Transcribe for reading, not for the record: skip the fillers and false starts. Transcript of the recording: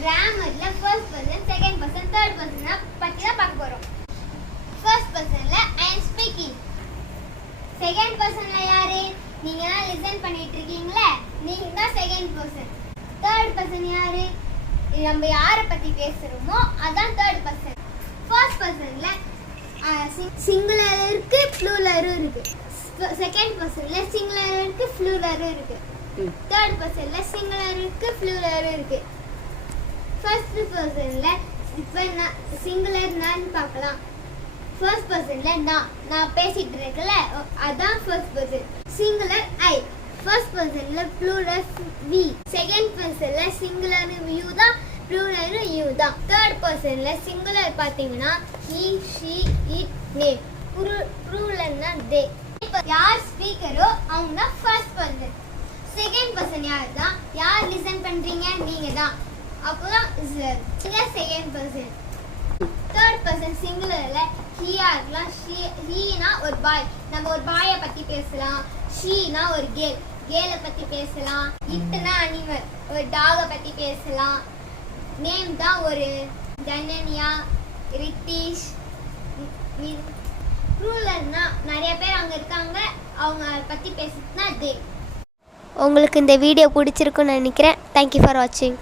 கிராமர்ல first person second person third person பத்தி தான் பார்க்க போறோம். ஃபர்ஸ்ட் பர்சன்ல ஐ அம் ஸ்பீக்கிங். செகண்ட் பர்சன்ல யாரு? நீங்க தான் லிசன் பண்ணிட்டு இருக்கீங்களே, நீங்க தான் செகண்ட் பர்சன். தேர்ட் பர்சன் யாரு? நம்ம யாரை பத்தி பேசுறோமோ அதான் தேர்ட் பர்சன். ஃபர்ஸ்ட் பர்சன்ல சிங்குலர் இருக்கு, ப்ளூரலும் இருக்கு. செகண்ட் பர்சன்ல சிங்குலர் இருக்கு, ப்ளூரலும் இருக்கு. தேர்ட் பர்சன்ல சிங்குலர் இருக்கு, ப்ளூரலும் இருக்கு. ஃபர்ஸ்ட் பர்சன்ல இப்ப சிங்குலர் நான் பார்க்கலாம். ஃபர்ஸ்ட் பர்சன்ல நான் பேசிட்டு இருக்கல, அதான் first person. Singular I. First பர்சன்ல ப்ளூரல் வி. செகண்ட் பர்சன்ல சிங்குலர் யூ தான், ப்ளூரல் யூ தான். தேர்ட் பர்சன்ல சிங்குலர் பாத்தீங்கன்னா he, she, it, they. ப்ளூரல்னா they. இப்போ யார் ஸ்பீக்கரோ அவங்க தான் ஃபர்ஸ்ட் பர்சன். செகண்ட் பர்சன் யார் தான்? யார் லிசன் பண்றீங்க? நீங்க தான். அப்போதான் நீங்க செகண்ட் பர்சன். தேர்ட் பர்சன் சிங்குலர்ல ஹீயா இருக்கலாம். ஹீனா ஒரு பாய், நம்ம ஒரு பாயை பத்தி பேசலாம். ஷீனா ஒரு கேலை பத்தி பேசலாம். இட்னா அனிமல், ஒரு டாகை பத்தி பேசலாம். நேம் தான் ஒரு தனன்யா, ரித்தீஷ். ப்ளூரல்னா நிறைய பேர் அங்கே இருக்காங்க, அவங்க பற்றி பேசுறதுனா தே. உங்களுக்கு இந்த வீடியோ பிடிச்சிருக்குன்னு நினைக்கிறேன். தேங்க்யூ ஃபார் வாட்சிங்.